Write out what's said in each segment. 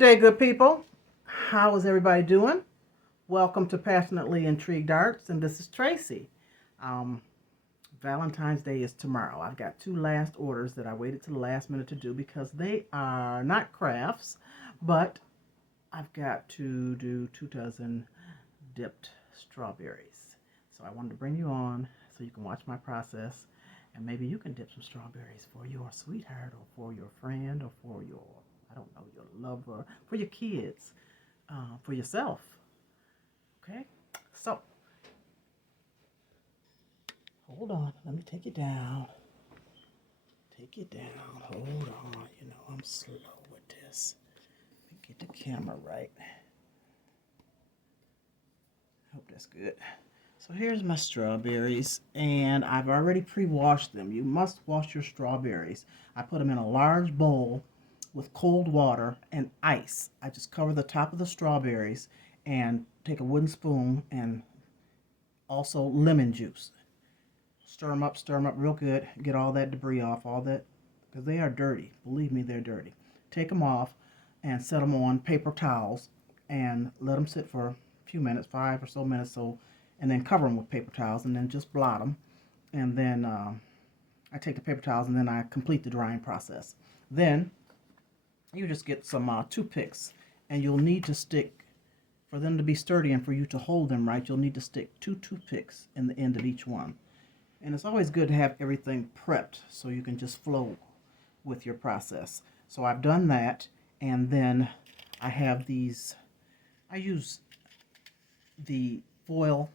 day, good people. How is everybody doing? Welcome to Passionately Intrigued Arts, and this is Tracy. Um, Valentine's Day is tomorrow. I've got two last orders that I waited to the last minute to do because they are not crafts, but I've got to do 2 dozen dipped strawberries. So I wanted to bring you on so you can watch my process, and maybe you can dip some strawberries for your sweetheart or for your friend or for your, I don't know, your lover, for your kids, for yourself. Okay? So, hold on. Let me take it down. Take it down. Hold on. You know, I'm slow with this. Let me get the camera right. Hope that's good. So here's my strawberries, and I've already pre-washed them. You must wash your strawberries. I put them in a large bowl with cold water and ice. I just cover the top of the strawberries and take a wooden spoon and also lemon juice. Stir them up real good. Get all that debris off, all that, because they are dirty. Believe me, they're dirty. Take them off and set them on paper towels and let them sit for a few minutes, 5 or so minutes, and then cover them with paper towels and then just blot them. And then I take the paper towels and then I complete the drying process. Then you just get some toothpicks, and you'll need to stick, for them to be sturdy and for you to hold them right, you'll need to stick 2 toothpicks in the end of each one. And it's always good to have everything prepped so you can just flow with your process. So I've done that, and then I have these, I use the foil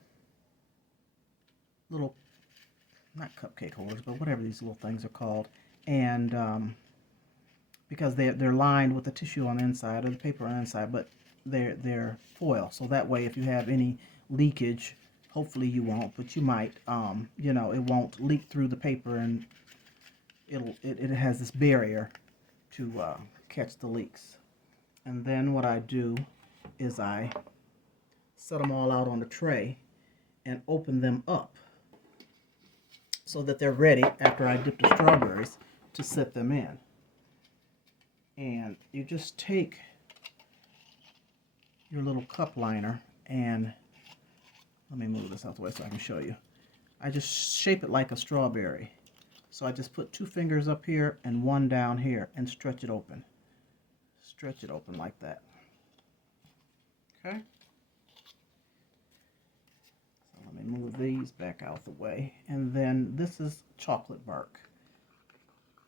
little, not cupcake holders, but whatever these little things are called, and because they're lined with the tissue on the inside or the paper on the inside, but they're foil, so that way if you have any leakage, hopefully you won't, but you might, you know, it won't leak through the paper, and it has this barrier to catch the leaks. And then what I do is I set them all out on the tray and open them up so that they're ready after I dip the strawberries to set them in. And you just take your little cup liner and, let me move this out the way so I can show you. I just shape it like a strawberry. So I just put 2 fingers up here and 1 down here and stretch it open. Stretch it open like that. Okay? So let me move these back out the way. And then this is chocolate bark.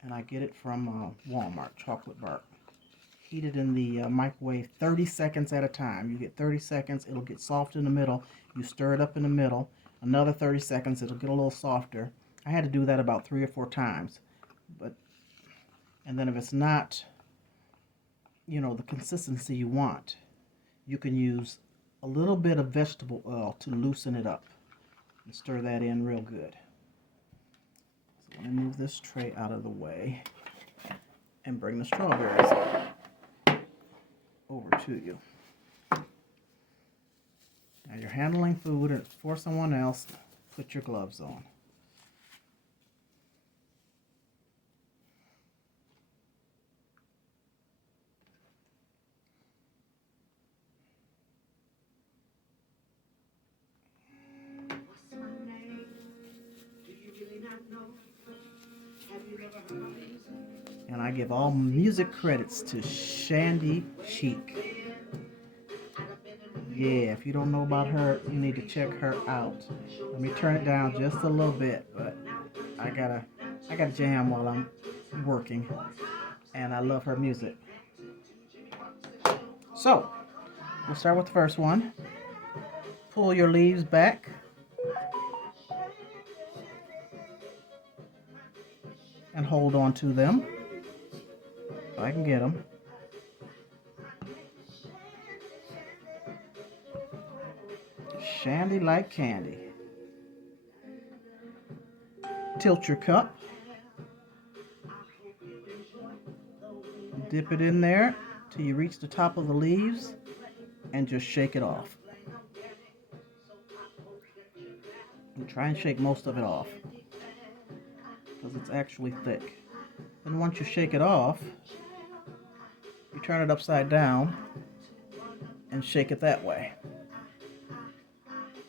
And I get it from Walmart, chocolate bark. Heat it in the microwave 30 seconds at a time. You get 30 seconds, it'll get soft in the middle. You stir it up in the middle. Another 30 seconds, it'll get a little softer. I had to do that about 3 or 4 times. And then if it's not, you know, the consistency you want, you can use a little bit of vegetable oil to loosen it up. And stir that in real good. So let me move this tray out of the way and bring the strawberries over to you. Now you're handling food and for someone else, put your gloves on. And I give all music credits to Shandi. Yeah, if you don't know about her, you need to check her out. Let me turn it down just a little bit, but I gotta jam while I'm working, and I love her music. So, we'll start with the first one. Pull your leaves back. And hold on to them. If I can get them. Shandy like candy. Tilt your cup. Dip it in there till you reach the top of the leaves and just shake it off. And try and shake most of it off because it's actually thick. And once you shake it off, you turn it upside down and shake it that way.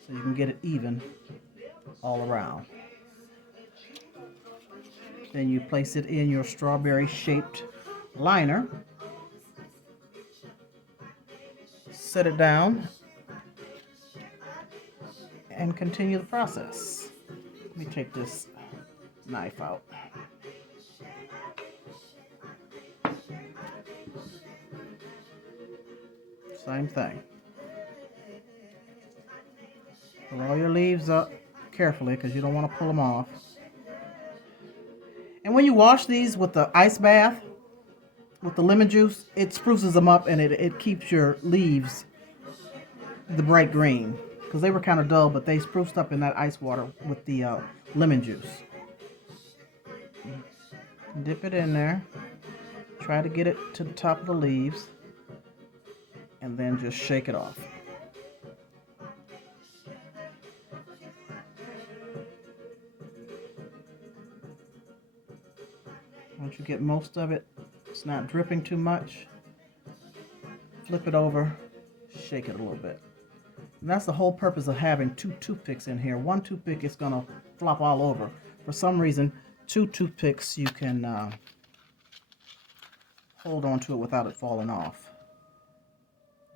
So you can get it even all around. Then you place it in your strawberry shaped liner. Set it down and continue the process. Let me take this knife out. Same thing. Pull all your leaves up carefully because you don't want to pull them off. And when you wash these with the ice bath, with the lemon juice, it spruces them up and it keeps your leaves the bright green. Because they were kind of dull, but they spruced up in that ice water with the lemon juice. Dip it in there. Try to get it to the top of the leaves. And then just shake it off. Once you get most of it, it's not dripping too much, flip it over, shake it a little bit. And that's the whole purpose of having two toothpicks in here. One toothpick is going to flop all over. For some reason, two toothpicks you can hold on to it without it falling off.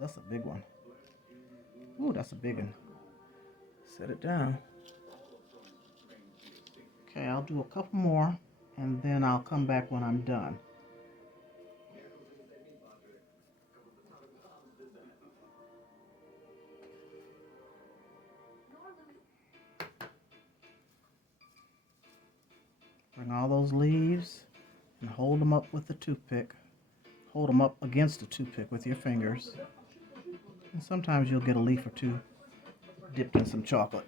That's a big one. Ooh, that's a big one. Set it down. Okay, I'll do a couple more and then I'll come back when I'm done. Bring all those leaves and hold them up with the toothpick. Hold them up against the toothpick with your fingers. And sometimes you'll get a leaf or two dipped in some chocolate.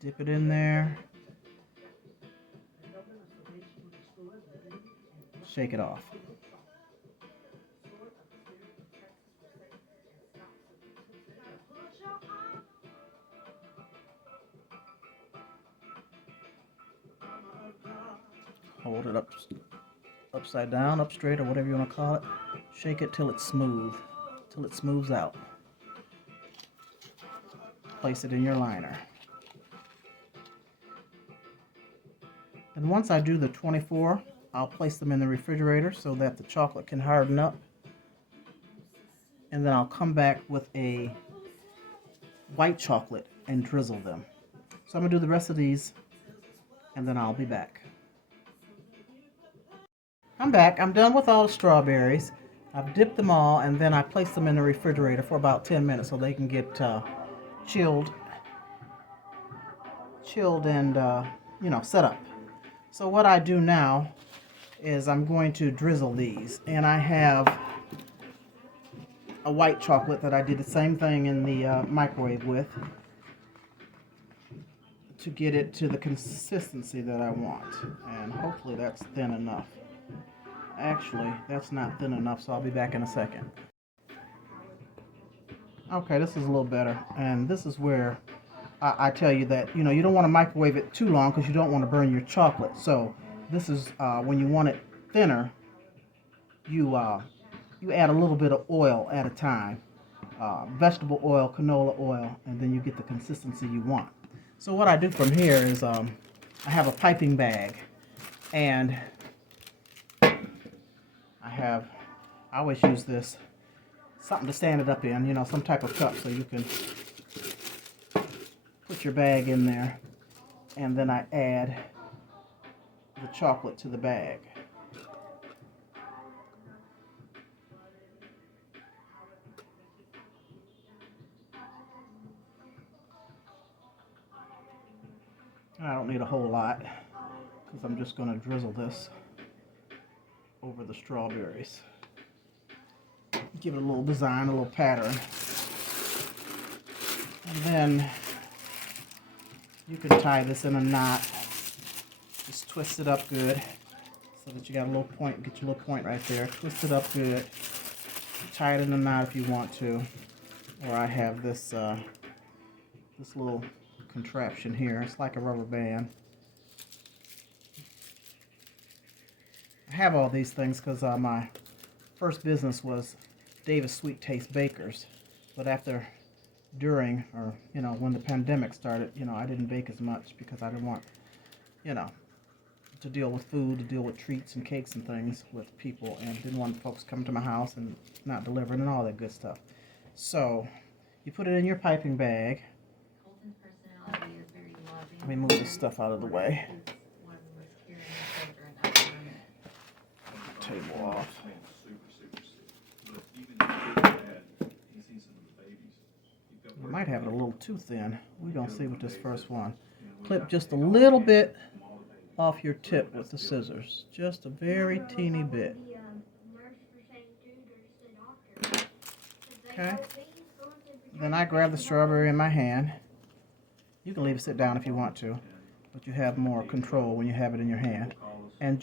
Dip it in there. Shake it off. Hold it up, upside down, up straight, or whatever you want to call it. Shake it till it's smooth, till it smooths out. Place it in your liner. And once I do the 24, I'll place them in the refrigerator so that the chocolate can harden up. And then I'll come back with a white chocolate and drizzle them. So I'm going to do the rest of these and then I'll be back. I'm back. I'm done with all the strawberries. I've dipped them all and then I place them in the refrigerator for about 10 minutes so they can get chilled and set up. So what I do now is I'm going to drizzle these, and I have a white chocolate that I did the same thing in the microwave with to get it to the consistency that I want, and hopefully that's thin enough. Actually, that's not thin enough, so I'll be back in a second. Okay, this is a little better, and this is where I tell you that you don't want to microwave it too long because you don't want to burn your chocolate. So this is when you want it thinner, you add a little bit of oil at a time, vegetable oil, canola oil, and then you get the consistency you want. So what I do from here is I have a piping bag, and I always use this, something to stand it up in, some type of cup so you can put your bag in there, and then I add the chocolate to the bag. I don't need a whole lot because I'm just going to drizzle this over the strawberries. Give it a little design, a little pattern. And then you can tie this in a knot. Just twist it up good so that you got a little point, get your little point right there. Twist it up good. Tie it in a knot if you want to. Or I have this this little contraption here. It's like a rubber band. I have all these things because my first business was Davis Sweet Taste Bakers. But during, or, when the pandemic started, I didn't bake as much because I didn't want, you know, to deal with food, to deal with treats and cakes and things with people, and didn't want folks coming to my house and not delivering and all that good stuff. So you put it in your piping bag. Let me move this stuff out of the way. Table off. I might have it a little too thin. We're going to see with this first one. Clip just a little bit off your tip with the scissors. Just a very teeny bit. Okay. Then I grab the strawberry in my hand. You can leave it sit down if you want to, but you have more control when you have it in your hand. And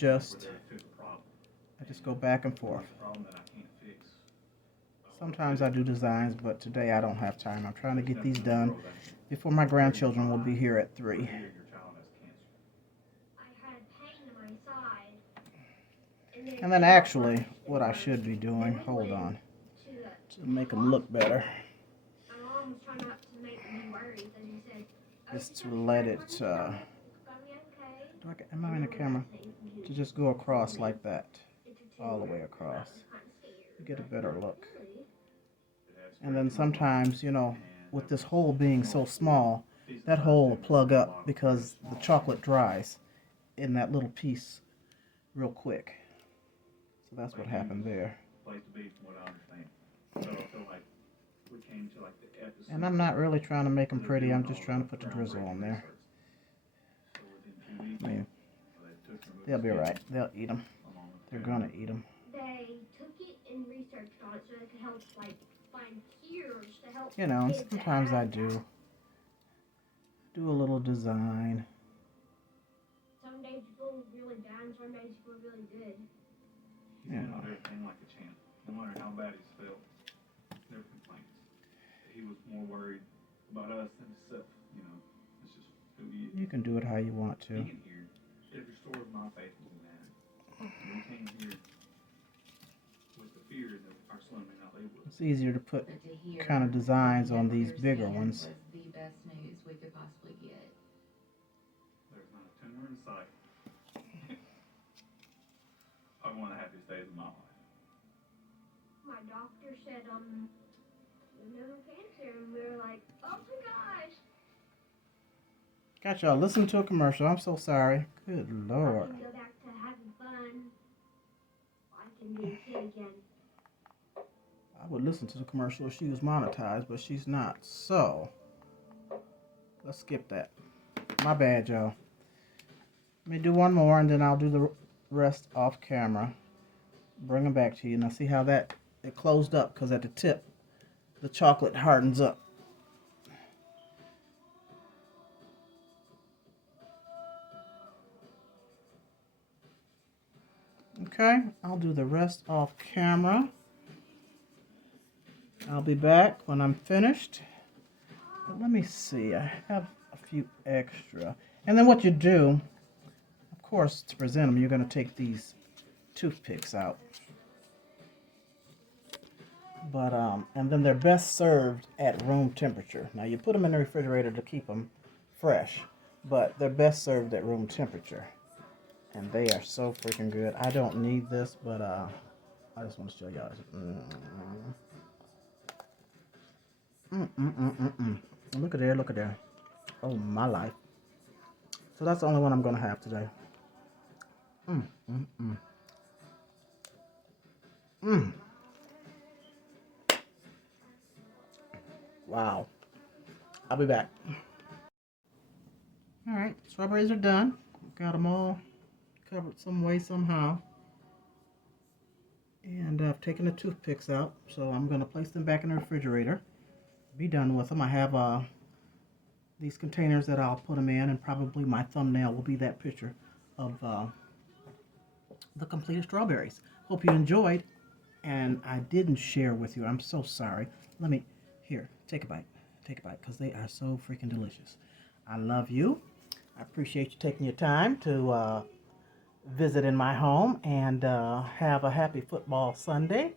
I just go back and forth. Sometimes I do designs, but today I don't have time. I'm trying to get these done before my grandchildren will be here at 3. And then actually, what I should be doing, hold on, to make them look better, is to let it, am I in the camera? To just go across like that, all the way across. You get a better look. And then sometimes, with this hole being so small, that hole will plug up because the chocolate dries in that little piece real quick. So that's what happened there. And I'm not really trying to make them pretty. I'm just trying to put the drizzle on there. I mean, they'll be alright. They'll eat them. They're gonna eat them. They took it and researched on it so they could help, find cures to help. Sometimes I do a little design. Some days you feel really bad, and some days you feel really good. He's doing everything like a champ. No matter how bad he's felt, never complains. He was more worried about us than himself. It's just who he is. You can do it how you want to. He can hear. It restores my faith in humanity. We came here with the fear that our son may not live with us. It's easier to put kind of designs on these bigger ones. The best news we could possibly get. There's not a tumor in sight. Probably one of the happiest days of my life. My doctor said, no cancer, and we were like, oh my gosh. Got y'all listening to a commercial. I'm so sorry. Good Lord. I can go back to having fun. I can be a kid again. I would listen to the commercial if she was monetized, but she's not. So, let's skip that. My bad, y'all. Let me do one more, and then I'll do the rest off camera. Bring them back to you. Now, see how it closed up, because at the tip, the chocolate hardens up. Okay, I'll do the rest off camera. I'll be back when I'm finished. But let me see, I have a few extra. And then what you do, of course, to present them, you're going to take these toothpicks out. But, and then they're best served at room temperature. Now, you put them in the refrigerator to keep them fresh, but they're best served at room temperature. And they are so freaking good. I don't need this, but I just want to show y'all. Look at there, look at there. Oh, my life. So that's the only one I'm going to have today. Wow. I'll be back. All right, strawberries are done. Got them all covered some way, somehow. And I've taken the toothpicks out, so I'm going to place them back in the refrigerator. Be done with them. I have these containers that I'll put them in, and probably my thumbnail will be that picture of the completed strawberries. Hope you enjoyed, and I didn't share with you. I'm so sorry. Here, take a bite. Take a bite, because they are so freaking delicious. I love you. I appreciate you taking your time to visiting my home, and have a happy football Sunday.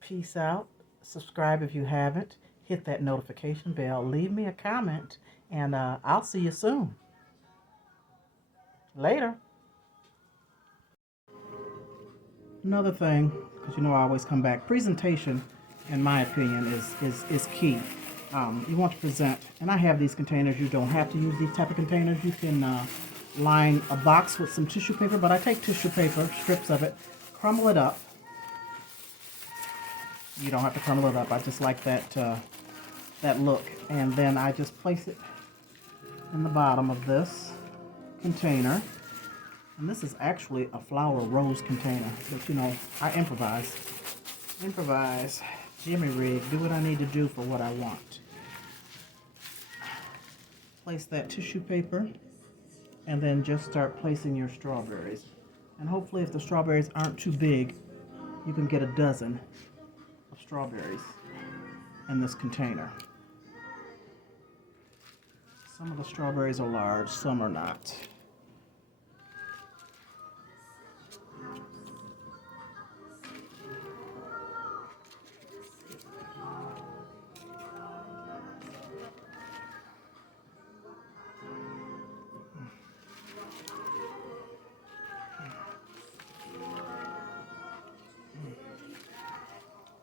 Peace out. Subscribe if you haven't. Hit that notification bell. Leave me a comment, and I'll see you soon. Later. Another thing, because you know I always come back, presentation, in my opinion, is key. You want to present, and I have these containers. You don't have to use these type of containers. You can line a box with some tissue paper, but I take tissue paper, strips of it, crumble it up. You don't have to crumble it up. I just like that look, and then I just place it in the bottom of this container. And this is actually a flower rose container, but you know, I improvise. Improvise, jimmy rig, do what I need to do for what I want. Place that tissue paper, and then just start placing your strawberries. And hopefully if the strawberries aren't too big, you can get a dozen of strawberries in this container. Some of the strawberries are large, some are not.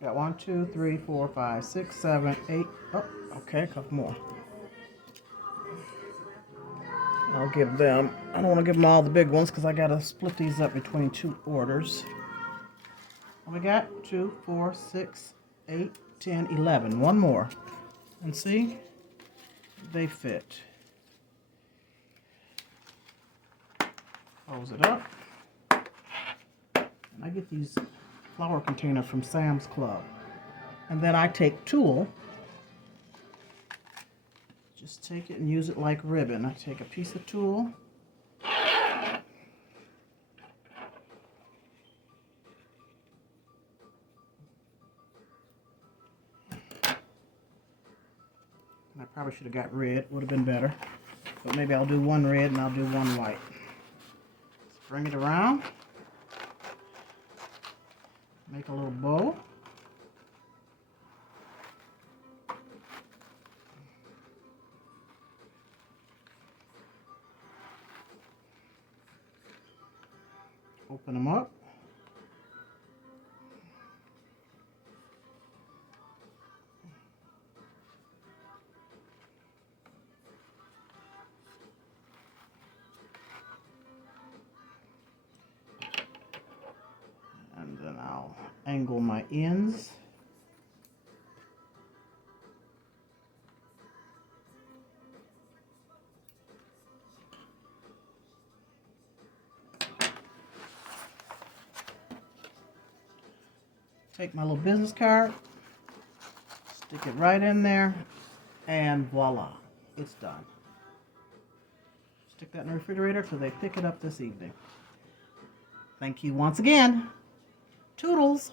Got 1, 2, 3, 4, 5, 6, 7, 8. Oh, okay, a couple more. I'll give them, I don't want to give them all the big ones because I got to split these up between 2 orders. We got 2, 4, 6, 8, 10, 11. One more. And see, they fit. Close it up. And I get these flower container from Sam's Club, and then I take tulle, just take it and use it like ribbon. I take a piece of tulle, and I probably should have got red, would have been better, but maybe I'll do one red and I'll do one white. Let's bring it around. Make a little bow. Open them up. And then I'll angle my ends. Take my little business card, stick it right in there, and voila, it's done. Stick that in the refrigerator till they pick it up this evening. Thank you once again. Toodles.